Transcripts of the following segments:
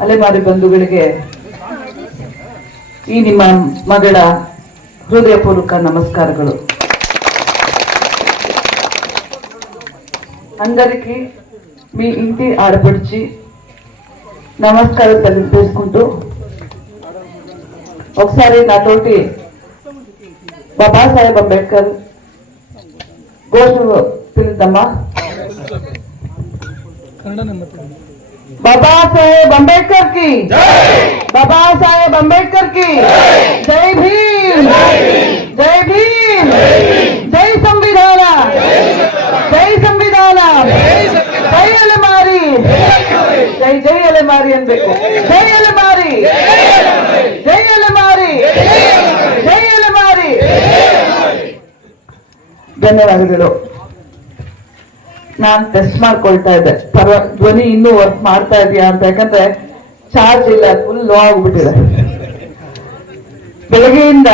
ಅಲೆಮಾರಿ ಬಂಧುಗಳಿಗೆ ಈ ನಿಮ್ಮ ಮಗಳ ಹೃದಯಪೂರ್ವಕ నమస్కారాలు అందరికీ మీ ఇంటి ఆడపడిచి నమస్కారం తెలియజేసుకుంటూ ఒకసారి నాతోటి బాబాసాహెబ్ అంబేద్కర్ ఘోష పిలుద్దామా ಬಾಬಾ ಸಾಹೇಬ್ ಅಂಬೇಡ್ಕರ್ ಕಿ ಬಾಬಾ ಸಾಹೇಬ್ ಅಂಬೇಡ್ಕರ್ ಕಿ ಜೈ ಭೀಮ್ ಜೈ ಭೀಮ್ ಜೈ ಸಂವಿಧಾನ ಜೈ ಸಂವಿಧಾನ ಜೈ ಅಲೆಮಾರಿ ಜೈ ಜೈ ಅಲೆಮಾರಿ ಅನ್ಬೇಕು ಜೈ ಅಲೆಮಾರಿ ಜೈ ಅಲೆಮಾರಿ ಜೈ ಅಲೆಮಾರಿ ಧನ್ಯವಾದಗಳು ನಾನು ಟೆಸ್ಟ್ ಮಾಡ್ಕೊಳ್ತಾ ಇದ್ದೆ. ಪರ್ವ ಧ್ವನಿ ಇನ್ನೂ ವರ್ಕ್ ಮಾಡ್ತಾ ಇದೆಯಾ ಅಂತ, ಯಾಕಂದ್ರೆ ಚಾರ್ಜ್ ಇಲ್ಲ ಫುಲ್ ಲೋ ಆಗ್ಬಿಟ್ಟಿದೆ. ಬೆಳಗ್ಗೆಯಿಂದ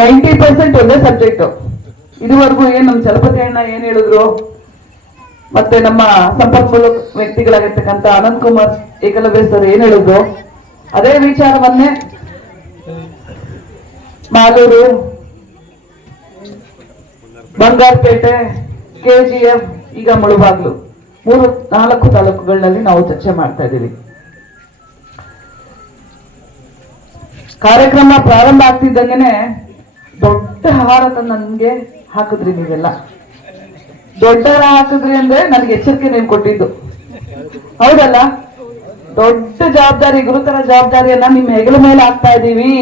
ನೈಂಟಿ ಪರ್ಸೆಂಟ್ ಒಂದೇ ಸಬ್ಜೆಕ್ಟ್ ಇದುವರೆಗೂ ಏನ್ ನಮ್ ಚಲಪತಿ ಅಣ್ಣ ಏನ್ ಹೇಳಿದ್ರು? ಮತ್ತೆ ನಮ್ಮ ಸಂಪನ್ಮೂಲ ವ್ಯಕ್ತಿಗಳಾಗಿರ್ತಕ್ಕಂಥ ಅನಂತ್ ಕುಮಾರ್ ಏಕಲವ್ಯ ಸರ್ ಏನ್ ಹೇಳಿದ್ರು? ಅದೇ ವಿಚಾರವನ್ನೇ ಮಾಲೂರು, ಬಂಗಾರಪೇಟೆ ಕೆಜಿಎಫ್ ಈಗ ಮುಳುಬಾಗ್ಲು. ಮೂರು, ನಾಲ್ಕು ತಾಲೂಕುಗಳಲ್ಲಿ ನಾವು ಚರ್ಚೆ ಮಾಡ್ತಾ ಇದ್ದೀವಿ. ಕಾರ್ಯಕ್ರಮ ಪ್ರಾರಂಭ ಆಗ್ತಿದ್ದಂಗೆನೆ ದೊಡ್ಡ ಆಹಾರ ನನ್ಗೆ ಹಾಕಿದ್ರಿ ನೀವೆಲ್ಲ. ದೊಡ್ಡ ಹಾಕಿದ್ರಿ ಅಂದ್ರೆ ನನಗೆ ಎಚ್ಚರಿಕೆ ನೀವು ಕೊಟ್ಟಿದ್ದು. ಹೌದಲ್ಲ? ದೊಡ್ಡ ಜವಾಬ್ದಾರಿ, ಗುರುತರ ಜವಾಬ್ದಾರಿಯನ್ನ ನಿಮ್ಮ ಹೆಗಲ ಮೇಲೆ ಹಾಕ್ತಾ ಇದ್ದೀವಿ.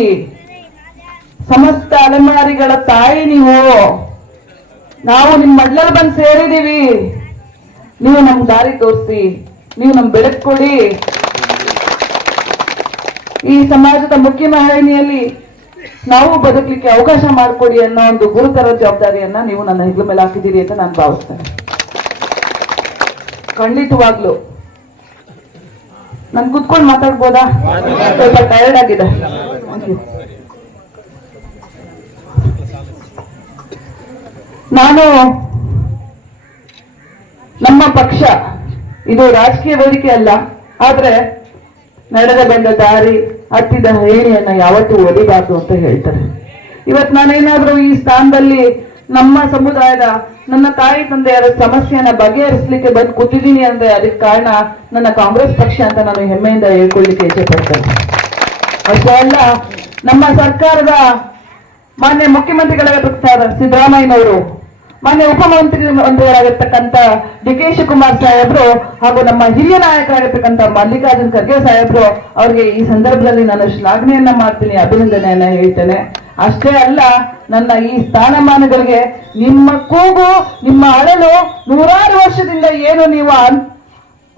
ಸಮಸ್ತ ಅಲೆಮಾರಿಗಳ ತಾಯಿ ನೀವು. ನಾವು ನಿಮ್ಮ ಮಡ್ಲಲ್ಲಿ ಬಂದು ಸೇರಿದೀವಿ. ನೀವು ನಮ್ ದಾರಿ ತೋರಿಸಿ, ನೀವು ನಮ್ ಬೆಳಕು ಕೊಡಿ. ಈ ಸಮಾಜದ ಮುಖ್ಯ ವಾಹಿನಿಯಲ್ಲಿ ನಾವು ಬದುಕಲಿಕ್ಕೆ ಅವಕಾಶ ಮಾಡಿಕೊಡಿ ಅನ್ನೋ ಒಂದು ಗುರುತರ ಜವಾಬ್ದಾರಿಯನ್ನ ನೀವು ನನ್ನ ಹೆಗ್ಲ ಮೇಲೆ ಹಾಕಿದ್ದೀರಿ ಅಂತ ನಾನು ಭಾವಿಸ್ತೇನೆ. ಖಂಡಿತವಾಗ್ಲು. ನಾನು ಕುತ್ಕೊಂಡು ಮಾತಾಡ್ಬೋದಾ? ಸ್ವಲ್ಪ ಟಯರ್ಡ್ ಆಗಿದೆ. ನಾನು ನಮ್ಮ ಪಕ್ಷ, ಇದು ರಾಜಕೀಯ ವೇದಿಕೆ ಅಲ್ಲ, ಆದ್ರೆ ನಡೆದ ಬಂದ ದಾರಿ, ಹತ್ತಿದ ಹೇಳಿಯನ್ನ ಯಾವತ್ತೂ ಒಲಿಬಾರ್ದು ಅಂತ ಹೇಳ್ತಾರೆ. ಇವತ್ ನಾನೇನಾದ್ರೂ ಈ ಸ್ಥಾನದಲ್ಲಿ ನಮ್ಮ ಸಮುದಾಯದ, ನನ್ನ ತಾಯಿ ತಂದೆಯರ ಸಮಸ್ಯೆಯನ್ನ ಬಗೆಹರಿಸಲಿಕ್ಕೆ ಬಂದು ಕೂತಿದ್ದೀನಿ ಅಂದ್ರೆ ಅದಕ್ಕೆ ಕಾರಣ ನನ್ನ ಕಾಂಗ್ರೆಸ್ ಪಕ್ಷ ಅಂತ ನಾನು ಹೆಮ್ಮೆಯಿಂದ ಹೇಳ್ಕೊಳ್ಳಿಕ್ಕೆ ಇಚ್ಛೆ ಪಡ್ತೇನೆ ಅಷ್ಟೇ ಅಲ್ಲ, ನಮ್ಮ ಸರ್ಕಾರದ ಮಾನ್ಯ ಮುಖ್ಯಮಂತ್ರಿಗಳಾಗಿರ್ತಾರೆ ಸಿದ್ದರಾಮಯ್ಯನವರು ಮಾನ್ಯ ಉಪಮಂತ್ರಿ ಮಂತ್ರಿಗಳಾಗಿರ್ತಕ್ಕಂಥ ಡಿ ಕೆ ಶಿವಕುಮಾರ್ ಸಾಹೇಬ್ರು ಹಾಗೂ ನಮ್ಮ ಹಿರಿಯ ನಾಯಕರಾಗಿರ್ತಕ್ಕಂಥ ಮಲ್ಲಿಕಾರ್ಜುನ್ ಖರ್ಗೆ ಸಾಹೇಬ್ರು ಅವ್ರಿಗೆ ಈ ಸಂದರ್ಭದಲ್ಲಿ ನಾನು ಶ್ಲಾಘನೆಯನ್ನ ಮಾಡ್ತೀನಿ, ಅಭಿನಂದನೆಯನ್ನ ಹೇಳ್ತೇನೆ. ಅಷ್ಟೇ ಅಲ್ಲ, ನನ್ನ ಈ ಸ್ಥಾನಮಾನಗಳಿಗೆ ನಿಮ್ಮ ಕೂಗು, ನಿಮ್ಮ ಅಳಲು ನೂರಾರು ವರ್ಷದಿಂದ ಏನು ನೀವು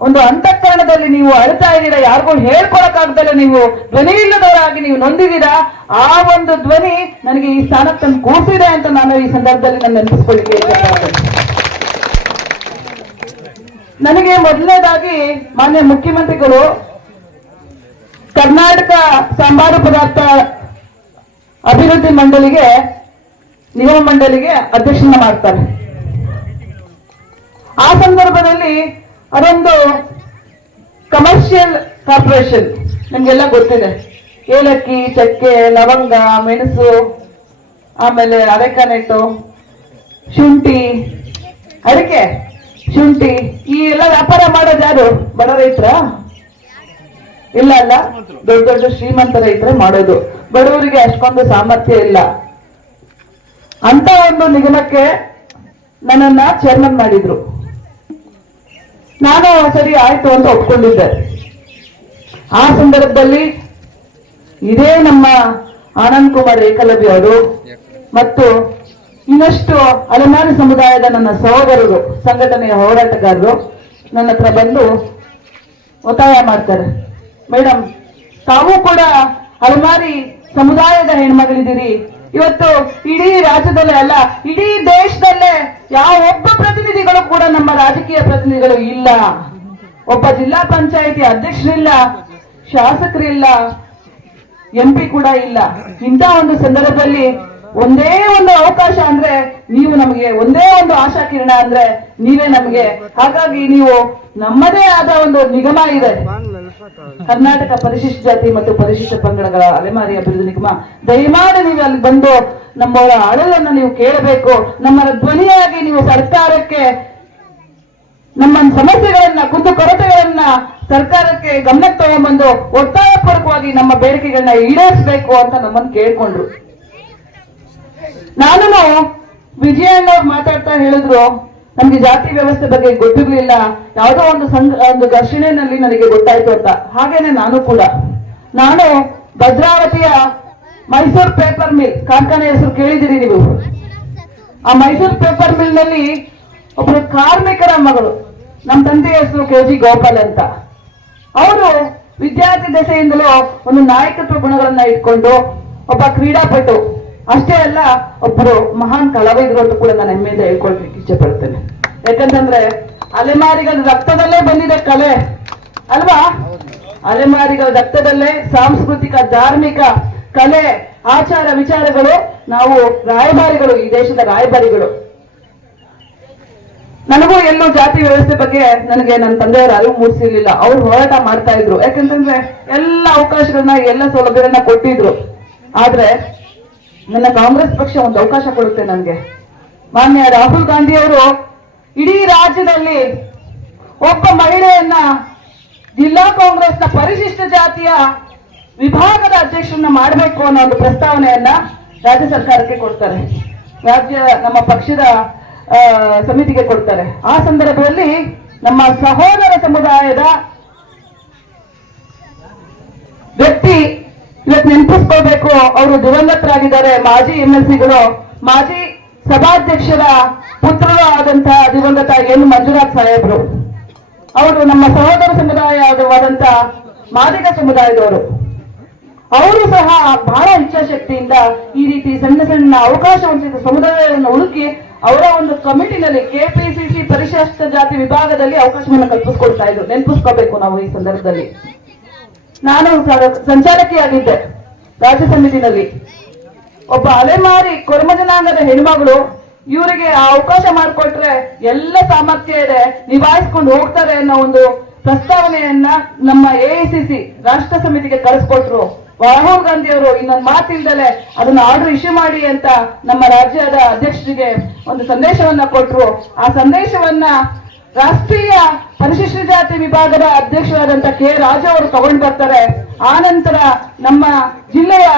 ಒಂದು ಅಂತಃಕರಣದಲ್ಲಿ ನೀವು ಅಳ್ತಾ ಇದ್ದೀರಾ? ಯಾರಿಗೂ ಹೇಳ್ಕೊಳಕ್ಕಾಗ್ದಲ್ಲ ನೀವು? ಧ್ವನಿ ಇಲ್ಲದವರಾಗಿ ನೀವು ನೊಂದಿದ್ದೀರಾ? ಆ ಒಂದು ಧ್ವನಿ ನನಗೆ ಈ ಸ್ಥಾನಕ್ಕೆ ತಂದು ಕೂಸಿದೆ ಅಂತ ನಾನು ಈ ಸಂದರ್ಭದಲ್ಲಿ ನಾನು ಇಷ್ಟಪಡ್ತೇನೆ ನನಗೆ ಮೊದಲನೇದಾಗಿ ಮಾನ್ಯ ಮುಖ್ಯಮಂತ್ರಿಗಳು ಕರ್ನಾಟಕ ಸಾಂಬಾರು ಪದಾರ್ಥ ಅಭಿವೃದ್ಧಿ ಮಂಡಳಿಗೆ, ನಿಗಮ ಮಂಡಳಿಗೆ ಅಧ್ಯಕ್ಷನ ಮಾಡ್ತಾರೆ. ಆ ಸಂದರ್ಭದಲ್ಲಿ ಅದೊಂದು ಕಮರ್ಷಿಯಲ್ ಕಾರ್ಪೊರೇಷನ್ ನಮಗೆಲ್ಲ ಗೊತ್ತಿದೆ. ಏಲಕ್ಕಿ, ಚಕ್ಕೆ, ಲವಂಗ, ಮೆಣಸು, ಆಮೇಲೆ ಅರೆಕನೆಟ್ಟು, ಶುಂಠಿ, ಅಡಿಕೆ, ಶುಂಠಿ, ಈ ಎಲ್ಲ ವ್ಯಾಪಾರ ಮಾಡೋದು ಯಾರು? ಬಡ ರೈತರ? ಇಲ್ಲ ಅಲ್ಲ, ದೊಡ್ಡ ದೊಡ್ಡ ಶ್ರೀಮಂತ ರೈತರೇ ಮಾಡೋದು. ಬಡವರಿಗೆ ಅಷ್ಟೊಂದು ಸಾಮರ್ಥ್ಯ ಇಲ್ಲ. ಅಂತ ಒಂದು ನಿಗಮಕ್ಕೆ ನನ್ನನ್ನ ಚೇರ್ಮನ್ ಮಾಡಿದ್ರು. ನಾನು ಸರಿ ಆಯ್ತು ಅಂತ ಒಪ್ಕೊಂಡಿದ್ದೆ. ಆ ಸಂದರ್ಭದಲ್ಲಿ ಇದೇ ನಮ್ಮ ಆನಂದ್ ಕುಮಾರ್ ಏಕಲವ್ಯ ಅವರು ಮತ್ತು ಇನ್ನಷ್ಟು ಅಲೆಮಾರಿ ಸಮುದಾಯದ ನನ್ನ ಸಹೋದರರು, ಸಂಘಟನೆಯ ಹೋರಾಟಗಾರರು ನನ್ನ ಹತ್ರ ಬಂದು ಒತ್ತಾಯ ಮಾಡ್ತಾರೆ. ಮೇಡಮ್, ತಾವು ಕೂಡ ಅಲೆಮಾರಿ ಸಮುದಾಯದ ಹೆಣ್ಮಗಳಿದ್ದೀರಿ. ಇವತ್ತು ಇಡೀ ರಾಜ್ಯದಲ್ಲೇ ಅಲ್ಲ, ಇಡೀ ದೇಶದಲ್ಲೇ ಯಾವ ಒಬ್ಬ ಪ್ರತಿನಿಧಿಗಳು ಕೂಡ ನಮ್ಮ ರಾಜಕೀಯ ಪ್ರತಿನಿಧಿಗಳು ಇಲ್ಲ. ಒಬ್ಬ ಜಿಲ್ಲಾ ಪಂಚಾಯಿತಿ ಅಧ್ಯಕ್ಷರಿಲ್ಲ, ಶಾಸಕರಿಲ್ಲ, ಎಂ ಪಿ ಕೂಡ ಇಲ್ಲ. ಇಂಥ ಒಂದು ಸಂದರ್ಭದಲ್ಲಿ ಒಂದೇ ಒಂದು ಅವಕಾಶ ಅಂದ್ರೆ ನೀವು ನಮಗೆ ಒಂದೇ ಒಂದು ಆಶಾ ಕಿರಣ ಅಂದ್ರೆ ನೀವೇ ನಮಗೆ. ಹಾಗಾಗಿ ನೀವು ನಮ್ಮದೇ ಆದ ಒಂದು ನಿಗಮ ಇದೆ. ಕರ್ನಾಟಕ ಪರಿಶಿಷ್ಟ ಜಾತಿ ಮತ್ತು ಪರಿಶಿಷ್ಟ ಪಂಗಡಗಳ ಅಲೆಮಾರಿ ಅಭಿವೃದ್ಧಿ ನಿಗಮ, ದಯಮಾಡಿ ನೀವು ಅಲ್ಲಿ ಬಂದು ನಮ್ಮವರ ಅಳಲನ್ನು ನೀವು ಕೇಳಬೇಕು. ನಮ್ಮ ಧ್ವನಿಯಾಗಿ ನೀವು ಸರ್ಕಾರಕ್ಕೆ, ನಮ್ಮ ಸಮಸ್ಯೆಗಳನ್ನ, ಕುಂದು ಕೊರತೆಗಳನ್ನ ಸರ್ಕಾರಕ್ಕೆ ಗಮನಕ್ಕೆ ತಗೊಂಡ್ಬಂದು ಒತ್ತಾಯಪೂರ್ವಕವಾಗಿ ನಮ್ಮ ಬೇಡಿಕೆಗಳನ್ನ ಈಡೇರಿಸಬೇಕು ಅಂತ ನಮ್ಮನ್ನು ಕೇಳ್ಕೊಂಡ್ರು. ನಾನು ವಿಜಯಣ್ಣವ್ರು ಮಾತಾಡ್ತಾ ಹೇಳಿದ್ರು. ನಮ್ಗೆ ಜಾತಿ ವ್ಯವಸ್ಥೆ ಬಗ್ಗೆ ಗೊತ್ತಿರ್ಲಿಲ್ಲ. ಯಾವುದೋ ಒಂದು ಸಂಘ, ಒಂದು ಘರ್ಷಣೆಯಲ್ಲಿ ನನಗೆ ಗೊತ್ತಾಯ್ತು ಅಂತ. ಹಾಗೇನೆ ನಾನು ಕೂಡ. ನಾನು ಭದ್ರಾವತಿಯ ಮೈಸೂರು ಪೇಪರ್ ಮಿಲ್ ಕಾರ್ಖಾನೆ ಹೆಸರು ಕೇಳಿದಿರಿ ನೀವು? ಆ ಮೈಸೂರು ಪೇಪರ್ ಮಿಲ್ನಲ್ಲಿ ಒಬ್ಬರು ಕಾರ್ಮಿಕರ ಮಗಳು ನಮ್ಮ ತಂದೆ ಹೆಸರು ಕೆ ಜಿ ಗೋಪಾಲ್ ಅಂತ. ಅವರು ವಿದ್ಯಾರ್ಥಿ ದಶೆಯಿಂದಲೂ ಒಂದು ನಾಯಕತ್ವ ಗುಣಗಳನ್ನ ಇಟ್ಕೊಂಡು ಒಬ್ಬ ಕ್ರೀಡಾಪಟು. ಅಷ್ಟೇ ಅಲ್ಲ ಒಬ್ಬರು ಮಹಾನ್ ಕಲಾವಿದರು ಅಂತ ಕೂಡ ನಾನು ಹೆಮ್ಮೆಯಿಂದ ಹೇಳ್ಕೊಳ್ಲಿಕ್ಕೆ ಇಚ್ಛೆ ಪಡ್ತೇನೆ ಯಾಕಂತಂದ್ರೆ, ಅಲೆಮಾರಿಗಳ ರಕ್ತದಲ್ಲೇ ಬಂದಿದೆ ಕಲೆ, ಅಲ್ವಾ? ಅಲೆಮಾರಿಗಳ ರಕ್ತದಲ್ಲೇ ಸಾಂಸ್ಕೃತಿಕ, ಧಾರ್ಮಿಕ ಕಲೆ, ಆಚಾರ ವಿಚಾರಗಳು ನಾವು ರಾಯಭಾರಿಗಳು, ಈ ದೇಶದ ರಾಯಭಾರಿಗಳು. ನನಗೂ ಎಲ್ಲೂ ಜಾತಿ ವ್ಯವಸ್ಥೆ ಬಗ್ಗೆ ನನಗೆ ನನ್ನ ತಂದೆಯವರು ಅರಿವು ಮೂಡಿಸಿರ್ಲಿಲ್ಲ ಅವ್ರು ಹೋರಾಟ ಮಾಡ್ತಾ ಇದ್ರು. ಯಾಕಂತಂದ್ರೆ, ಎಲ್ಲ ಅವಕಾಶಗಳನ್ನ, ಎಲ್ಲ ಸೌಲಭ್ಯಗಳನ್ನ ಕೊಟ್ಟಿದ್ರು. ಆದ್ರೆ ನನ್ನ ಕಾಂಗ್ರೆಸ್ ಪಕ್ಷ ಒಂದು ಅವಕಾಶ ಕೊಡುತ್ತೆ ನನಗೆ. ಮಾನ್ಯ ರಾಹುಲ್ ಗಾಂಧಿ ಅವರು ಇಡೀ ರಾಜ್ಯದಲ್ಲಿ ಒಬ್ಬ ಮಹಿಳೆಯನ್ನ ಜಿಲ್ಲಾ ಕಾಂಗ್ರೆಸ್ನ ಪರಿಶಿಷ್ಟ ಜಾತಿಯ ವಿಭಾಗದ ಅಧ್ಯಕ್ಷರನ್ನ ಮಾಡಬೇಕು ಅನ್ನೋ ಒಂದು ಪ್ರಸ್ತಾವನೆಯನ್ನ ರಾಜ್ಯ ಸರ್ಕಾರಕ್ಕೆ ಕೊಡ್ತಾರೆ. ರಾಜ್ಯ ನಮ್ಮ ಪಕ್ಷದ ಸಮಿತಿಗೆ ಕೊಡ್ತಾರೆ. ಆ ಸಂದರ್ಭದಲ್ಲಿ ನಮ್ಮ ಸಹೋದರ ಸಮುದಾಯದ ವ್ಯಕ್ತಿ ಇವತ್ತು ನೆನಪಿಸ್ಕೋಬೇಕು ಅವರು ದಿವಂಗತರಾಗಿದ್ದಾರೆ. ಮಾಜಿ ಎಂ ಎಲ್ ಸಿಗಳು, ಮಾಜಿ ಸಭಾಧ್ಯಕ್ಷರ ಪುತ್ರರು ಆದಂತಹ ದಿವಂಗತ ಎನ್ ಮಂಜುನಾಥ್ ಸಾಹೇಬ್ರು. ಅವರು ನಮ್ಮ ಸಹೋದರ ಸಮುದಾಯವಾದಂತ ಮಾದಿಗ ಸಮುದಾಯದವರು. ಅವರು ಸಹ ಬಹಳ ಇಚ್ಛಾಶಕ್ತಿಯಿಂದ ಈ ರೀತಿ ಸಣ್ಣ ಸಣ್ಣ ಅವಕಾಶ ವಂಚಿತ ಸಮುದಾಯವನ್ನು ಹುಡುಕಿ ಅವರ ಒಂದು ಕಮಿಟಿನಲ್ಲಿ ಕೆಪಿಸಿಸಿ ಪರಿಶಿಷ್ಟ ಜಾತಿ ವಿಭಾಗದಲ್ಲಿ ಅವಕಾಶವನ್ನು ಕಲ್ಪಿಸ್ಕೊಳ್ತಾ ಇದ್ರು. ನೆನಪಿಸ್ಕೋಬೇಕು ನಾವು ಈ ಸಂದರ್ಭದಲ್ಲಿ. ನಾನು ಸಂಚಾಲಕಿಯಾಗಿದ್ದೆ. ರಾಜ್ಯ ಸಮಿತಿನಲ್ಲಿ. ಒಬ್ಬ ಅಲೆಮಾರಿ ಕೊರಮ ಜನಾಂಗದ ಹೆಣ್ಮಗಳು ಇವರಿಗೆ ಆ ಅವಕಾಶ ಮಾಡಿಕೊಟ್ರೆ ಎಲ್ಲ ಸಾಮರ್ಥ್ಯ ಇದೆ. ನಿಭಾಯಿಸ್ಕೊಂಡು ಹೋಗ್ತಾರೆ ಅನ್ನೋ ಒಂದು ಪ್ರಸ್ತಾವನೆಯನ್ನ ನಮ್ಮ ಎಐಸಿಸಿ ರಾಷ್ಟ್ರ ಸಮಿತಿಗೆ ಕಳಿಸ್ಕೊಟ್ರು. ರಾಹುಲ್ ಗಾಂಧಿ ಅವರು ಇನ್ನೊಂದು ಮಾತಿಲ್ದಲೆ ಅದನ್ನ ಆರ್ಡರ್ ಇಶ್ಯೂ ಮಾಡಿ ಅಂತ ನಮ್ಮ ರಾಜ್ಯದ ಅಧ್ಯಕ್ಷರಿಗೆ ಒಂದು ಸಂದೇಶವನ್ನ ಕೊಟ್ರು. ಆ ಸಂದೇಶವನ್ನ ರಾಷ್ಟ್ರೀಯ ಪರಿಶಿಷ್ಟ ಜಾತಿ ವಿಭಾಗದ ಅಧ್ಯಕ್ಷರಾದಂತ ಕೆ ರಾಜ ಅವರು ತಗೊಂಡು ಬರ್ತಾರೆ. ಆ ನಂತರ ನಮ್ಮ ಜಿಲ್ಲೆಯ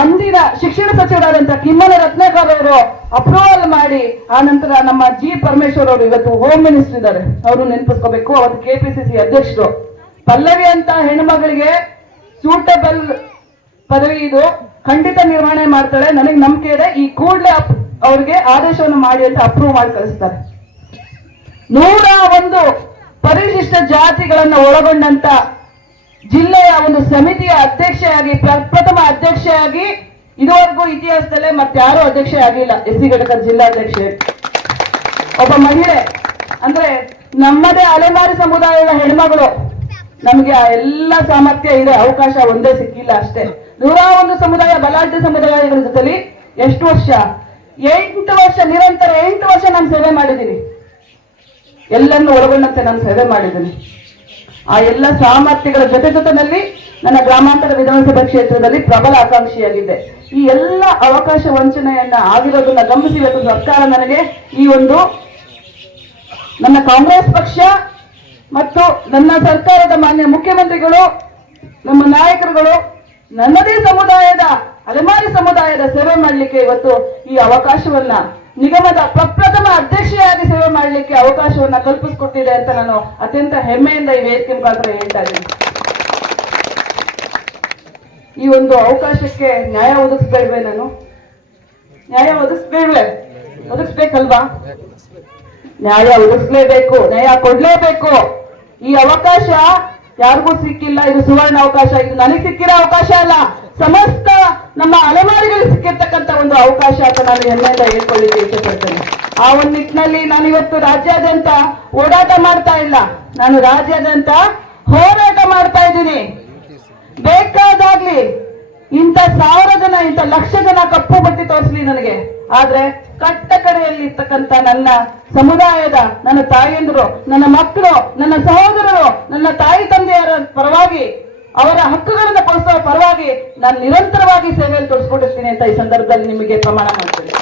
ಅಂದಿನ ಶಿಕ್ಷಣ ಸಚಿವರಾದಂತ ಕಿಮ್ಮನ ರತ್ನಾಕರ್ ಅವರು ಅಪ್ರೂವಲ್ ಮಾಡಿ ಆ ನಂತರ ನಮ್ಮ ಜಿ ಪರಮೇಶ್ವರ್ ಅವರು ಇವತ್ತು ಹೋಮ್ ಮಿನಿಸ್ಟರ್ ಇದ್ದಾರೆ. ಅವರು ನೆನಪಿಸ್ಕೋಬೇಕು ಅವರು ಕೆಪಿಸಿಸಿ ಅಧ್ಯಕ್ಷರು. ಪಲ್ಲವಿ ಅಂತ ಹೆಣ್ಮಗಳಿಗೆ ಸೂಟಬಲ್ ಪದವಿ ಇದು. ಖಂಡಿತ ನಿರ್ವಹಣೆ ಮಾಡ್ತಾರೆ ನನಗೆ ನಂಬಿಕೆ ಇದೆ. ಈ ಕೂಡಲೇ ಅವ್ರಿಗೆ ಆದೇಶವನ್ನು ಮಾಡಿ ಅಂತ ಅಪ್ರೂವ್ ಮಾಡಿ ಕಳಿಸ್ತಾರೆ. ನೂರ ಒಂದು ಪರಿಶಿಷ್ಟ ಜಾತಿಗಳನ್ನು ಒಳಗೊಂಡಂತ ಜಿಲ್ಲೆಯ ಒಂದು ಸಮಿತಿಯ ಅಧ್ಯಕ್ಷೆಯಾಗಿ, ಪ್ರ- ಪ್ರಥಮ ಅಧ್ಯಕ್ಷೆಯಾಗಿ ಇದುವರೆಗೂ ಇತಿಹಾಸದಲ್ಲೇ ಮತ್ತಾರೂ ಅಧ್ಯಕ್ಷೆ ಆಗಿಲ್ಲ. ಎಸ್ ಸಿ ಘಟಕದ ಜಿಲ್ಲಾಧ್ಯಕ್ಷೆ. ಒಬ್ಬ ಮಹಿಳೆ, ಅಂದ್ರೆ ನಮ್ಮದೇ ಅಲೆಮಾರಿ ಸಮುದಾಯದ ಹೆಣ್ಮಗಳು. ನಮಗೆ ಆ ಎಲ್ಲ ಸಾಮರ್ಥ್ಯ ಇದೆ, ಅವಕಾಶ ಒಂದೇ ಸಿಕ್ಕಿಲ್ಲ ಅಷ್ಟೇ. ನೂರ ಒಂದು ಸಮುದಾಯ, ಬಲಾಢ್ಯ ಸಮುದಾಯಗಳ ಜೊತೆಲಿ ಎಷ್ಟು ವರ್ಷ? ಎಂಟು ವರ್ಷ, ನಿರಂತರ ಎಂಟು ವರ್ಷ ನಾನು ಸೇವೆ ಮಾಡಿದ್ದೀನಿ. ಎಲ್ಲನ್ನು ಒಳಗೊಂಡಂತೆ ನಾನು ಸೇವೆ ಮಾಡಿದ್ದೀನಿ. ಆ ಎಲ್ಲ ಸಾಮರ್ಥ್ಯಗಳ ಜೊತೆ ಜೊತೆನಲ್ಲಿ ನನ್ನ ಗ್ರಾಮಾಂತರ ವಿಧಾನಸಭಾ ಕ್ಷೇತ್ರದಲ್ಲಿ ಪ್ರಬಲ ಆಕಾಂಕ್ಷಿಯಾಗಿದ್ದೆ ಈ ಎಲ್ಲ ಅವಕಾಶ ವಂಚನೆಯನ್ನ ಆಗಿರೋದನ್ನ ಗಮನಿಸಿ ಇವತ್ತು ಸರ್ಕಾರ ನನಗೆ ಈ ಒಂದು ನನ್ನ ಕಾಂಗ್ರೆಸ್ ಪಕ್ಷ ಮತ್ತು ನನ್ನ ಸರ್ಕಾರದ ಮಾನ್ಯ ಮುಖ್ಯಮಂತ್ರಿಗಳು, ನಮ್ಮ ನಾಯಕರುಗಳು, ನನ್ನದೇ ಸಮುದಾಯದ, ಅಲೆಮಾರಿ ಸಮುದಾಯದ ಸೇವೆ ಮಾಡಲಿಕ್ಕೆ ಇವತ್ತು ಈ ಅವಕಾಶವನ್ನ ನಿಗಮದ ಪ್ರಪ್ರಥಮ ಅಧ್ಯಕ್ಷೆಯಾಗಿ ಅವಕಾಶವನ್ನ ಕಲ್ಪಿಸ್ಕೊಟ್ಟಿದೆ ಅಂತ ನಾನು ಅತ್ಯಂತ ಹೆಮ್ಮೆಯಿಂದ ಈ ವೇದಿಕೆ ಮುಖಾಂತರ ಹೇಳ್ತಾ ಇದ್ದೀನಿ. ಈ ಒಂದು ಅವಕಾಶಕ್ಕೆ ನ್ಯಾಯ ಒದಗಿಸ್ಬೇಡ್ವೆ ನಾನು. ನ್ಯಾಯ ಒದಗಿಸ್ಬೇಡ್ವೆ. ಒದಗಿಸ್ಬೇಕಲ್ವಾ? ನ್ಯಾಯ ಒದಗಿಸ್ಲೇಬೇಕು, ನ್ಯಾಯ ಕೊಡ್ಲೇಬೇಕು. ಈ ಅವಕಾಶ ಯಾರಿಗೂ ಸಿಕ್ಕಿಲ್ಲ, ಇದು ಸುವರ್ಣ ಅವಕಾಶ ಇದು ನನಗೆ ಸಿಕ್ಕಿರೋ ಅವಕಾಶ ಅಲ್ಲ. ಸಮಸ್ತ ನಮ್ಮ ಅಲೆಮಾರಿಗಳು ಸಿಕ್ಕಿರ್ತಕ್ಕಂಥ ಒಂದು ಅವಕಾಶ ಅಂತ ನಾನು ಹೆಮ್ಮೆಯಿಂದ ಹೇಳ್ಕೊಳ್ಳಿಕ್ಕೆ ಇಷ್ಟಪಡ್ತೇನೆ. ಆ ಒಂದು ನಿಟ್ಟಿನಲ್ಲಿ ನಾನು ಇವತ್ತು ರಾಜ್ಯಾದ್ಯಂತ ಓಡಾಟ ಮಾಡ್ತಾ ಇಲ್ಲ. ನಾನು ರಾಜ್ಯಾದ್ಯಂತ ಹೋರಾಟ ಮಾಡ್ತಾ ಇದ್ದೀನಿ. ಬೇಕಾದಾಗ್ಲಿ ಇಂಥ ಸಾವಿರ ಜನ, ಇಂಥ ಲಕ್ಷ ಜನ ಕಪ್ಪು ಬಟ್ಟಿ ತೋರಿಸ್ಲಿ ನನಗೆ. ಆದ್ರೆ ಕಟ್ಟ ಕಡೆಯಲ್ಲಿ ಇರ್ತಕ್ಕಂಥ ನನ್ನ ಸಮುದಾಯದ, ನನ್ನ ತಾಯಂದಿರು, ನನ್ನ ಮಕ್ಕಳು, ನನ್ನ ಸಹೋದರರು, ನನ್ನ ತಾಯಿ, ತಂದೆಯರ ಪರವಾಗಿ ಅವರ ಹಕ್ಕುಗಳನ್ನ ಕೊಡಿಸುವ ಪರವಾಗಿ ನಾನು ನಿರಂತರವಾಗಿ ಸೇವೆಯಲ್ಲಿ ತೋರಿಸ್ಕೊಟ್ಟಿರ್ತೀನಿ ಅಂತ ಈ ಸಂದರ್ಭದಲ್ಲಿ ನಿಮಗೆ ಪ್ರಮಾಣ ಮಾಡ್ತೀನಿ.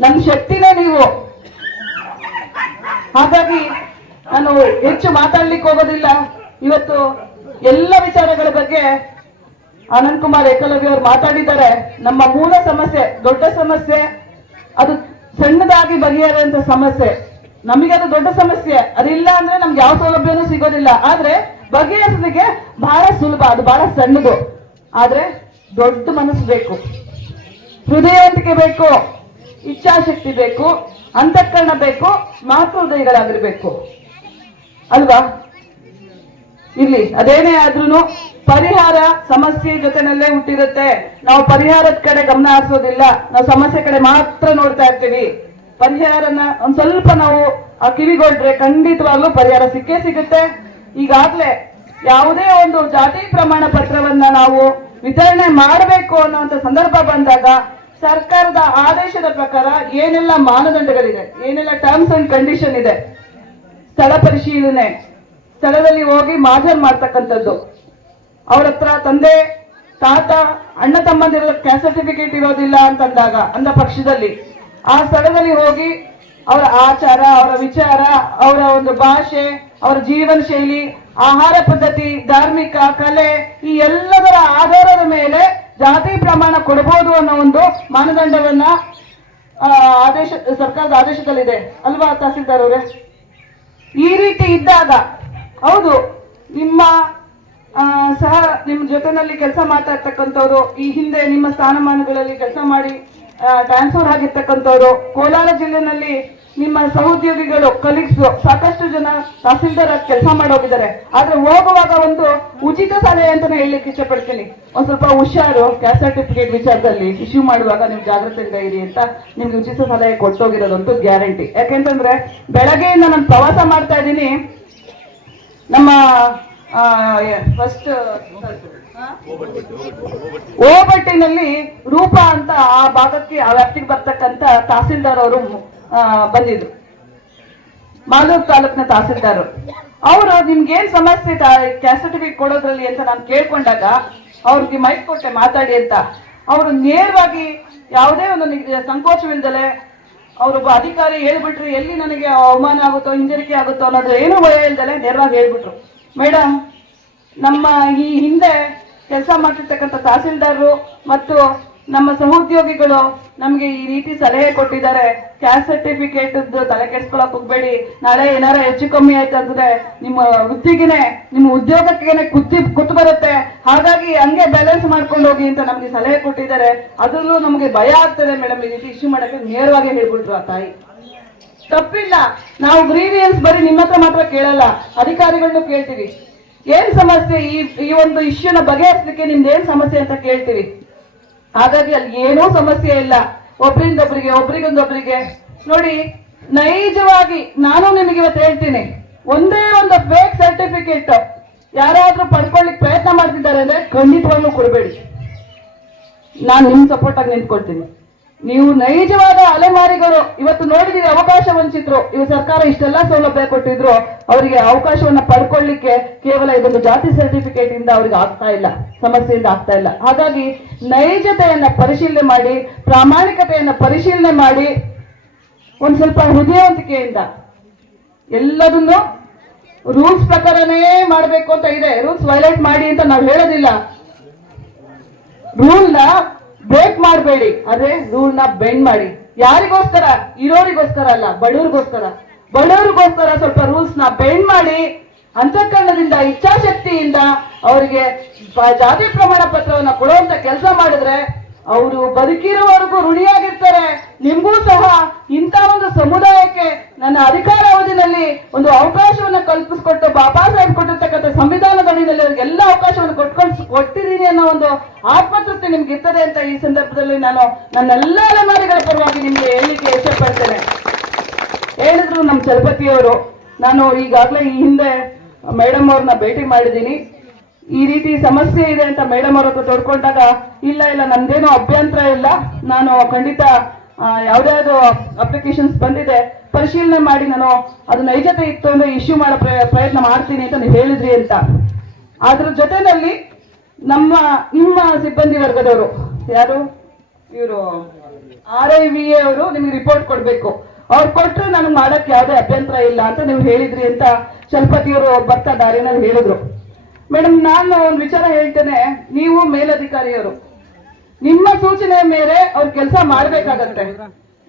ನನ್ನ ಶಕ್ತಿನೇ ನೀವು. ಹಾಗಾಗಿ ನಾನು ಹೆಚ್ಚು ಮಾತಾಡ್ಲಿಕ್ಕೆ ಹೋಗೋದಿಲ್ಲ. ಇವತ್ತು ಎಲ್ಲ ವಿಚಾರಗಳ ಬಗ್ಗೆ ಆನಂದ್ ಕುಮಾರ್ ಏಕಲವ್ಯ ಅವರು ಮಾತಾಡಿದ್ದಾರೆ. ನಮ್ಮ ಮೂಲ ಸಮಸ್ಯೆ, ದೊಡ್ಡ ಸಮಸ್ಯೆ, ಅದು ಸಣ್ಣದಾಗಿ ಬಗೆಹರಿಯುವಂತ ಸಮಸ್ಯೆ. ನಮಗೆ ಅದು ದೊಡ್ಡ ಸಮಸ್ಯೆ. ಅದಿಲ್ಲ ಅಂದ್ರೆ ನಮ್ಗೆ ಯಾವ ಸೌಲಭ್ಯನೂ ಸಿಗೋದಿಲ್ಲ. ಆದ್ರೆ ಬಗೆಹರಿಸೋದಕ್ಕೆ ಬಹಳ ಸುಲಭ. ಅದು ಬಹಳ ಸಣ್ಣದು. ಆದ್ರೆ ದೊಡ್ಡ ಮನಸ್ಸು ಬೇಕು. ಹೃದಯಂತಿಕೆ ಬೇಕು. ಇಚ್ಛಾಶಕ್ತಿ ಬೇಕು. ಅಂತಃಕರಣ ಬೇಕು. ಮಾತೃ ಹೃದಯಗಳಾಗಿರ್ಬೇಕು ಅಲ್ವಾ? ಇಲ್ಲಿ ಅದೇನೇ ಆದ್ರೂ ಪರಿಹಾರ ಸಮಸ್ಯೆ ಜೊತೆನಲ್ಲೇ ಹುಟ್ಟಿರುತ್ತೆ. ನಾವು ಪರಿಹಾರದ ಕಡೆ ಗಮನ ಹರಿಸೋದಿಲ್ಲ. ನಾವು ಸಮಸ್ಯೆ ಕಡೆ ಮಾತ್ರ ನೋಡ್ತಾ ಇರ್ತೀವಿ. ಪರಿಹಾರನ ಒಂದ್ ಸ್ವಲ್ಪ ನಾವು ಆ ಖಂಡಿತವಾಗ್ಲೂ ಪರಿಹಾರ ಸಿಕ್ಕೇ ಸಿಗುತ್ತೆ. ಈಗಾಗ್ಲೇ ಯಾವುದೇ ಒಂದು ಜಾತಿ ಪ್ರಮಾಣ ಪತ್ರವನ್ನ ನಾವು ವಿತರಣೆ ಮಾಡಬೇಕು ಅನ್ನುವಂತ ಸಂದರ್ಭ ಬಂದಾಗ ಸರ್ಕಾರದ ಆದೇಶದ ಪ್ರಕಾರ ಏನೆಲ್ಲ ಮಾನದಂಡಗಳಿದೆ, ಏನೆಲ್ಲ ಟರ್ಮ್ಸ್ ಅಂಡ್ ಕಂಡೀಷನ್ ಇದೆ, ಸ್ಥಳ ಪರಿಶೀಲನೆ, ಸ್ಥಳದಲ್ಲಿ ಹೋಗಿ ಮಾಜರ್ ಮಾಡ್ತಕ್ಕಂಥದ್ದು. ಅವ್ರ ಹತ್ರ ತಂದೆ, ತಾತ, ಅಣ್ಣ ತಮ್ಮಂದಿರ ಕ್ಯಾಸ್ಟ್ ಸರ್ಟಿಫಿಕೇಟ್ ಇರೋದಿಲ್ಲ ಅಂತಂದಾಗ ಅಂದ ಪಕ್ಷದಲ್ಲಿ ಆ ಸ್ಥಳದಲ್ಲಿ ಹೋಗಿ ಅವರ ಆಚಾರ, ಅವರ ವಿಚಾರ, ಅವರ ಒಂದು ಭಾಷೆ, ಅವರ ಜೀವನ ಶೈಲಿ, ಆಹಾರ ಪದ್ಧತಿ, ಧಾರ್ಮಿಕ, ಕಲೆ, ಈ ಎಲ್ಲದರ ಆಧಾರದ ಮೇಲೆ ಜಾತಿ ಪ್ರಮಾಣ ಕೊಡಬಹುದು ಅನ್ನೋ ಒಂದು ಮಾನದಂಡವನ್ನ ಆದೇಶ, ಸರ್ಕಾರದ ಆದೇಶದಲ್ಲಿದೆ. ಅಲ್ವಾ ತಹಸೀಲ್ದಾರ್ ಅವರೇ? ಈ ರೀತಿ ಇದ್ದಾಗ, ಹೌದು, ನಿಮ್ಮ ಸಹ ನಿಮ್ಮ ಜೊತೆನಲ್ಲಿ ಕೆಲಸ ಮಾಡ್ತಾ ಇರ್ತಕ್ಕಂಥವ್ರು ಈ ಹಿಂದೆ ನಿಮ್ಮ ಸ್ಥಾನಮಾನಗಳಲ್ಲಿ ಕೆಲಸ ಮಾಡಿ ಟ್ರಾನ್ಸ್ಫರ್ ಆಗಿರ್ತಕ್ಕಂಥವ್ರು. ಕೋಲಾರ ಜಿಲ್ಲೆನಲ್ಲಿ ನಿಮ್ಮ ಸಹೋದ್ಯೋಗಿಗಳು ಕಲೀಗ್ಸ್. ಸಾಕಷ್ಟು ಜನ ತಹಸೀಲ್ದಾರ್ ಕೆಲಸ ಮಾಡೋಗಿದ್ದಾರೆ. ಆದ್ರೆ ಹೋಗುವಾಗ ಒಂದು ಉಚಿತ ಸಲಹೆ ಅಂತ ಹೇಳಲಿಕ್ಕೆ ಇಷ್ಟಪಡ್ತೀನಿ. ಒಂದ್ ಸ್ವಲ್ಪ ಹುಷಾರು. ಕ್ಯಾಸ್ಟ್ ಸರ್ಟಿಫಿಕೇಟ್ ವಿಚಾರದಲ್ಲಿ ಇಶ್ಯೂ ಮಾಡುವಾಗ ನೀವು ಜಾಗ್ರತೆಯಿಂದ ಇರಿ ಅಂತ ನಿಮ್ಗೆ ಉಚಿತ ಸಲಹೆ ಕೊಟ್ಟೋಗಿರೋದಂತೂ ಗ್ಯಾರಂಟಿ. ಯಾಕೆಂತಂದ್ರೆ ಬೆಳಗ್ಗೆಯಿಂದ ನಾನು ಪ್ರವಾಸ ಮಾಡ್ತಾ ಇದ್ದೀನಿ. ನಮ್ಮ ಫಸ್ಟ್ ಓಬಟ್ಟಿನಲ್ಲಿ ರೂಪ ಅಂತ ಆ ಭಾಗಕ್ಕೆ, ಆ ವ್ಯಾಪ್ತಿಗೆ ಬರ್ತಕ್ಕಂತ ತಹಸೀಲ್ದಾರ್ ಅವರು ಬಂದಿದ್ರು. ಮಾಲೂರು ತಾಲೂಕಿನ ತಹಸೀಲ್ದಾರ್ ಅವರು. ನಿಮ್ಗೆ ಏನ್ ಸಮಸ್ಯೆ ಕ್ಯಾಸ್ಟ್ ಸರ್ಟಿಫಿಕೇಟ್ ಕೊಡೋದ್ರಲ್ಲಿ ಅಂತ ನಾನು ಕೇಳ್ಕೊಂಡಾಗ ಅವ್ರಿಗೆ ಮೈಕ್ ಕೊಟ್ಟೆ ಮಾತಾಡಿ ಅಂತ. ಅವರು ನೇರವಾಗಿ ಯಾವುದೇ ಒಂದು ಸಂಕೋಚವಿಲ್ದಲೆ ಅವರೊಬ್ಬ ಅಧಿಕಾರಿ ಹೇಳ್ಬಿಟ್ರು, ಎಲ್ಲಿ ನನಗೆ ಅವಮಾನ ಆಗುತ್ತೋ, ಹಿಂಜರಿಕೆ ಆಗುತ್ತೋ ಅನ್ನೋದು ಏನು ಭಯ ಇಲ್ದಲೆ ನೇರವಾಗಿ ಹೇಳ್ಬಿಟ್ರು. ಮೇಡಮ್ ನಮ್ಮ ಈ ಹಿಂದೆ ಕೆಲಸ ಮಾಡಿರ್ತಕ್ಕಂಥ ತಹಸೀಲ್ದಾರರು ಮತ್ತು ನಮ್ಮ ಸಹೋದ್ಯೋಗಿಗಳು ನಮಗೆ ಈ ರೀತಿ ಸಲಹೆ ಕೊಟ್ಟಿದ್ದಾರೆ. ಕ್ಯಾಸ್ಟ್ ಸರ್ಟಿಫಿಕೇಟ್ ತಲೆ ಕೆಡ್ಸ್ಕೊಳಕ್ ಹೋಗ್ಬೇಡಿ. ನಾಳೆ ಏನಾರ ಹೆಚ್ಚು ಕಮ್ಮಿ ಆಯ್ತು ಅಂದ್ರೆ ನಿಮ್ಮ ವೃತ್ತಿಗೆನೆ ನಿಮ್ಮ ಉದ್ಯೋಗಕ್ಕೆ ಕುತ್ತಿ ಕುತ್ತು ಬರುತ್ತೆ. ಹಾಗಾಗಿ ಹಂಗೆ ಬ್ಯಾಲೆನ್ಸ್ ಮಾಡ್ಕೊಂಡು ಹೋಗಿ ಅಂತ ನಮ್ಗೆ ಸಲಹೆ ಕೊಟ್ಟಿದ್ದಾರೆ. ಅದರಲ್ಲೂ ನಮಗೆ ಭಯ ಆಗ್ತದೆ ಮೇಡಮ್ ಈ ರೀತಿ ಇಶ್ಯೂ ಮಾಡಕ್ಕೆ ನೇರವಾಗಿ ಹೇಳ್ಬಿಟ್ರು ಆ ತಾಯಿ. ತಪ್ಪಿಲ್ಲ. ನಾವು ಗ್ರೀವಿಯನ್ಸ್ ಬರೀ ನಿಮ್ಮ ಹತ್ರ ಮಾತ್ರ ಕೇಳಲ್ಲ. ಅಧಿಕಾರಿಗಳನ್ನು ಕೇಳ್ತೀವಿ. ಏನ್ ಸಮಸ್ಯೆ? ಈ ಈ ಒಂದು ಇಶ್ಯೂನ ಬಗೆಹರಿಸಲಿಕ್ಕೆ ನಿಮ್ದು ಏನ್ ಸಮಸ್ಯೆ ಅಂತ ಕೇಳ್ತೀವಿ. ಹಾಗಾಗಿ ಅಲ್ಲಿ ಏನೂ ಸಮಸ್ಯೆ ಇಲ್ಲ. ಒಬ್ರಿಂದೊಬ್ರಿಗೆ, ಒಬ್ರಿಗೊಂದೊಬ್ರಿಗೆ. ನೋಡಿ, ನೈಜವಾಗಿ ನಾನು ನಿಮಗೆ ಇವತ್ತು ಹೇಳ್ತೀನಿ. ಒಂದೇ ಒಂದು ಫೇಕ್ ಸರ್ಟಿಫಿಕೇಟ್ ಯಾರಾದ್ರೂ ಪಡ್ಕೊಳ್ಳಿಕ್ ಪ್ರಯತ್ನ ಮಾಡ್ತಿದ್ದಾರೆ ಅಂದ್ರೆ ಖಂಡಿತವಾಗ್ಲೂ ಕೊಡಬೇಡಿ. ನಾನು ನಿಮ್ ಸಪೋರ್ಟ್ ಆಗಿ ನಿಂತ್ಕೊಳ್ತೀನಿ. ನೀವು ನೈಜವಾದ ಅಲೆಮಾರಿಗರು, ಇವತ್ತು ನೋಡಿದೀವಿ ಅವಕಾಶ ವಂಚಿತರು. ಇವ ಸರ್ಕಾರ ಇಷ್ಟೆಲ್ಲ ಸೌಲಭ್ಯ ಕೊಟ್ಟಿದ್ರು, ಅವರಿಗೆ ಅವಕಾಶವನ್ನ ಪಡ್ಕೊಳ್ಳಿಕ್ಕೆ ಕೇವಲ ಇದೊಂದು ಜಾತಿ ಸರ್ಟಿಫಿಕೇಟ್ ಇಂದ ಅವ್ರಿಗೆ ಆಗ್ತಾ ಇಲ್ಲ, ಸಮಸ್ಯೆಯಿಂದ ಆಗ್ತಾ ಇಲ್ಲ. ಹಾಗಾಗಿ ನೈಜತೆಯನ್ನ ಪರಿಶೀಲನೆ ಮಾಡಿ, ಪ್ರಾಮಾಣಿಕತೆಯನ್ನ ಪರಿಶೀಲನೆ ಮಾಡಿ, ಒಂದ್ ಸ್ವಲ್ಪ ಹೃದಯವಂತಿಕೆಯಿಂದ ಎಲ್ಲದನ್ನು ರೂಲ್ಸ್ ಪ್ರಕಾರನೇ ಮಾಡಬೇಕು ಅಂತ ಇದೆ. ರೂಲ್ಸ್ ವೈಲೇಟ್ ಮಾಡಿ ಅಂತ ನಾವು ಹೇಳೋದಿಲ್ಲ. ರೂಲ್ ನ ಬ್ರೇಕ್ ಮಾಡಬೇಡಿ, ಆದ್ರೆ ರೂಲ್ನ ಬೆಂಡ್ ಮಾಡಿ. ಯಾರಿಗೋಸ್ಕರ? ಇರೋರಿಗೋಸ್ಕರ ಅಲ್ಲ, ಬಡವ್ರಿಗೋಸ್ಕರ. ಬಡವ್ರಿಗೋಸ್ಕರ ಸ್ವಲ್ಪ ರೂಲ್ಸ್ನ ಬೆಂಡ್ ಮಾಡಿ. ಅಂತಃಕರಣದಿಂದ, ಇಚ್ಛಾಶಕ್ತಿಯಿಂದ ಅವರಿಗೆ ಜಾತಿ ಪ್ರಮಾಣ ಪತ್ರವನ್ನ ಕೊಡುವಂತ ಕೆಲಸ ಮಾಡಿದ್ರೆ ಅವರು ಬದುಕಿರುವವರೆಗೂ ಋಣಿಯಾಗಿರ್ತಾರೆ. ನಿಮಗೂ ಸಹ ಇಂಥ ಒಂದು ಸಮುದಾಯಕ್ಕೆ ನನ್ನ ಅಧಿಕಾರ ಅವಧಿನಲ್ಲಿ ಒಂದು ಅವಕಾಶವನ್ನು ಕಲ್ಪಿಸಿಕೊಟ್ಟು ಬಾಬಾ ಸಾಹೇಬ್ ಕೊಟ್ಟಿರ್ತಕ್ಕಂಥ ಸಂವಿಧಾನದ ಅಡಿಯಲ್ಲಿ ಅವ್ರಿಗೆ ಎಲ್ಲ ಅವಕಾಶವನ್ನು ಕೊಟ್ಕೊಂಡು ಕೊಟ್ಟಿದ್ದೀನಿ ಅನ್ನೋ ಒಂದು ಆತ್ಮತೃಪ್ತಿ ನಿಮ್ಗೆ ಇರ್ತದೆ ಅಂತ ಈ ಸಂದರ್ಭದಲ್ಲಿ ನಾನು ನನ್ನೆಲ್ಲ ಅಲೆಮಾರಿಗಳ ಪರವಾಗಿ ನಿಮ್ಗೆ ಹೇಳಲಿಕ್ಕೆ ಇಷ್ಟಪಡ್ತೇನೆ. ಹೇಳಿದ್ರು ನಮ್ಮ ಚಲಪತಿಯವರು. ನಾನು ಈಗಾಗಲೇ ಈ ಹಿಂದೆ ಮೇಡಮ್ ಅವ್ರನ್ನ ಭೇಟಿ ಮಾಡಿದ್ದೀನಿ. ಈ ರೀತಿ ಸಮಸ್ಯೆ ಇದೆ ಅಂತ ಮೇಡಮ್ ಅವ್ರ ಹತ್ರ ತೊಡ್ಕೊಂಡಾಗ, ಇಲ್ಲ ಇಲ್ಲ, ನಂದೇನು ಅಭ್ಯಂತರ ಇಲ್ಲ. ನಾನು ಖಂಡಿತ ಯಾವುದೇ ಯಾವುದೋ ಅಪ್ಲಿಕೇಶನ್ಸ್ ಬಂದಿದೆ, ಪರಿಶೀಲನೆ ಮಾಡಿ ನಾನು ಅದು ನೈಜತೆ ಇತ್ತು ಅಂದ್ರೆ ಇಶ್ಯೂ ಮಾಡೋ ಪ್ರಯ- ಪ್ರಯತ್ನ ಮಾಡ್ತೀನಿ ಅಂತ ನೀವು ಹೇಳಿದ್ರಿ ಅಂತ. ಅದ್ರ ಜೊತೆನಲ್ಲಿ ನಮ್ಮ, ನಿಮ್ಮ ಸಿಬ್ಬಂದಿ ವರ್ಗದವರು, ಯಾರು? ಇವರು ಆರ್ ಐ ವಿ ಅವರು ನಿಮ್ಗೆ ರಿಪೋರ್ಟ್ ಕೊಡಬೇಕು. ಅವ್ರು ಕೊಟ್ಟರೆ ನನಗೆ ಮಾಡಕ್ ಯಾವುದೇ ಅಭ್ಯಂತರ ಇಲ್ಲ ಅಂತ ನೀವು ಹೇಳಿದ್ರಿ ಅಂತ ಚಲಪತಿಯವರು ಬರ್ತಾ ದಾರಿನಲ್ಲಿ ಹೇಳಿದ್ರು. ಮೇಡಮ್, ನಾನು ಒಂದು ವಿಚಾರ ಹೇಳ್ತೇನೆ. ನೀವು ಮೇಲಧಿಕಾರಿಯವರು ನಿಮ್ಮ ಸೂಚನೆ ಮೇಲೆ ಅವ್ರ ಕೆಲಸ ಮಾಡ್ಬೇಕಾಗತ್ತೆ.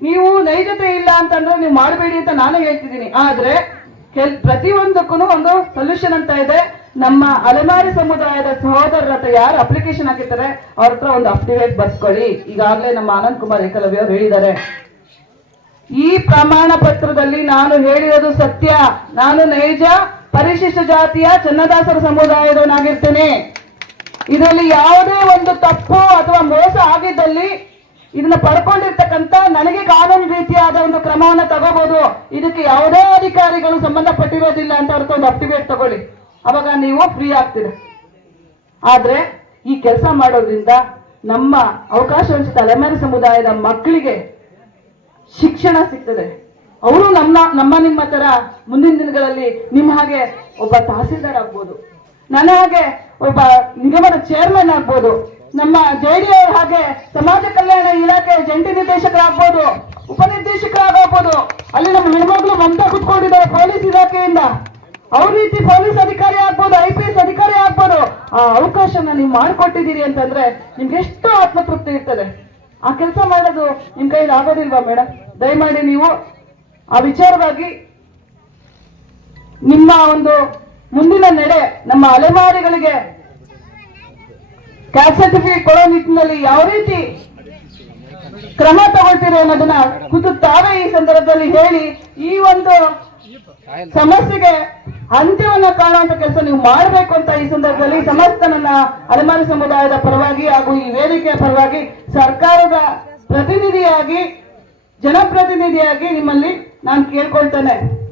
ನೀವು ನೈಜತೆ ಇಲ್ಲ ಅಂತಂದ್ರೆ ನೀವು ಮಾಡಬೇಡಿ ಅಂತ ನಾನು ಹೇಳ್ತಿದ್ದೀನಿ. ಆದ್ರೆ ಕೆಲ್ ಪ್ರತಿಯೊಂದಕ್ಕೂ ಒಂದು ಸೊಲ್ಯೂಷನ್ ಅಂತ ಇದೆ. ನಮ್ಮ ಅಲೆಮಾರಿ ಸಮುದಾಯದ ಸಹೋದರರ ಹತ್ರ ಯಾರು ಅಪ್ಲಿಕೇಶನ್ ಹಾಕಿರ್ತಾರೆ, ಅವ್ರ ಹತ್ರ ಒಂದು ಅಫಿಡೇವಿಟ್ ಬರ್ಸ್ಕೊಳ್ಳಿ ಈಗಾಗಲೇ ನಮ್ಮ ಆನಂದ್ ಕುಮಾರ್ ಏಕಲವ್ಯ ಅವರು ಹೇಳಿದ್ದಾರೆ. ಈ ಪ್ರಮಾಣ ಪತ್ರದಲ್ಲಿ ನಾನು ಹೇಳಿರೋದು ಸತ್ಯ. ನಾನು ನೈಜ ಪರಿಶಿಷ್ಟ ಜಾತಿಯ ಚನ್ನದಾಸರ ಸಮುದಾಯದವನಾಗಿರ್ತೇನೆ. ಇದರಲ್ಲಿ ಯಾವುದೇ ಒಂದು ತಪ್ಪು ಅಥವಾ ಮೋಸ ಆಗಿದ್ದಲ್ಲಿ ಇದನ್ನ ಪಡ್ಕೊಂಡಿರ್ತಕ್ಕಂಥ ನನಗೆ ಕಾನೂನು ರೀತಿಯಾದ ಒಂದು ಕ್ರಮವನ್ನು ತಗೋಬಹುದು ಇದಕ್ಕೆ ಯಾವುದೇ ಅಧಿಕಾರಿಗಳು ಸಂಬಂಧಪಟ್ಟಿರೋದಿಲ್ಲ ಅಂತ ಅವ್ರ ಒಂದು ಅಪ್ಟಿವೇಟ್ ತಗೊಳ್ಳಿ. ಅವಾಗ ನೀವು ಫ್ರೀ ಆಗ್ತೀರ. ಆದ್ರೆ ಈ ಕೆಲಸ ಮಾಡೋದ್ರಿಂದ ನಮ್ಮ ಅವಕಾಶ ವಂಚಿತ ಸಮುದಾಯದ ಮಕ್ಕಳಿಗೆ ಶಿಕ್ಷಣ ಸಿಗ್ತದೆ. ಅವರು ನಮ್ಮ ನಮ್ಮ ನಿಮ್ಮ ತರ ಮುಂದಿನ ದಿನಗಳಲ್ಲಿ ನಿಮ್ಮ ಹಾಗೆ ಒಬ್ಬ ತಹಸೀಲ್ದಾರ್ ಆಗ್ಬೋದು. ನನ್ನ ಹಾಗೆ ಒಬ್ಬ ನಿಗಮದ ಚೇರ್ಮನ್ ಆಗ್ಬೋದು. ನಮ್ಮ ಜೆಡಿ ಅವ್ರ ಹಾಗೆ ಸಮಾಜ ಕಲ್ಯಾಣ ಇಲಾಖೆ ಜಂಟಿ ನಿರ್ದೇಶಕರಾಗ್ಬೋದು ಉಪನಿರ್ದೇಶಕರಾಗಬಹುದು ಅಲ್ಲಿ ನಮ್ಮ ಹೆಣ್ಮಕ್ಳು ಮಮತಾ ಕುತ್ಕೊಂಡಿದ್ದಾರೆ ಪೊಲೀಸ್ ಇಲಾಖೆಯಿಂದ. ಅವ್ರ ರೀತಿ ಪೊಲೀಸ್ ಅಧಿಕಾರಿ ಆಗ್ಬೋದು, ಐ ಪಿ ಎಸ್ ಅಧಿಕಾರಿ ಆಗ್ಬೋದು. ಆ ಅವಕಾಶನ ನೀವು ಮಾಡಿಕೊಟ್ಟಿದ್ದೀರಿ ಅಂತಂದ್ರೆ ನಿಮ್ಗೆ ಎಷ್ಟು ಆತ್ಮತೃಪ್ತಿ ಇರ್ತದೆ. ಆ ಕೆಲಸ ಮಾಡೋದು ನಿಮ್ ಕೈಲಿ ಆಗೋದಿಲ್ವಾ ಮೇಡಮ್ ದಯಮಾಡಿ ನೀವು ಆ ವಿಚಾರವಾಗಿ ನಿಮ್ಮ ಒಂದು ಮುಂದಿನ ನಡೆ ನಮ್ಮ ಅಲೆಮಾರಿಗಳಿಗೆ ಕ್ಯಾಸ್ಟ್ ಸರ್ಟಿಫಿಕೇಟ್ ಕೊಡೋ ನಿಟ್ಟಿನಲ್ಲಿ ಯಾವ ರೀತಿ ಕ್ರಮ ತಗೊಳ್ತೀರಿ ಅನ್ನೋದನ್ನ ಖುದ್ದು ತಾವೇ ಈ ಸಂದರ್ಭದಲ್ಲಿ ಹೇಳಿ ಈ ಒಂದು ಸಮಸ್ಯೆಗೆ ಅಂತ್ಯವನ್ನ ಕಾಣುವಂತ ಕೆಲಸ ನೀವು ಮಾಡಬೇಕು ಅಂತ ಈ ಸಂದರ್ಭದಲ್ಲಿ ಸಮಸ್ತ ನನ್ನ ಅಲೆಮಾರಿ ಸಮುದಾಯದ ಪರವಾಗಿ ಹಾಗೂ ಈ ವೇದಿಕೆಯ ಪರವಾಗಿ ಸರ್ಕಾರದ ಪ್ರತಿನಿಧಿಯಾಗಿ, ಜನಪ್ರತಿನಿಧಿಯಾಗಿ ನಿಮ್ಮಲ್ಲಿ ನಾನು ಕೇಳ್ಕೊಳ್ತೇನೆ.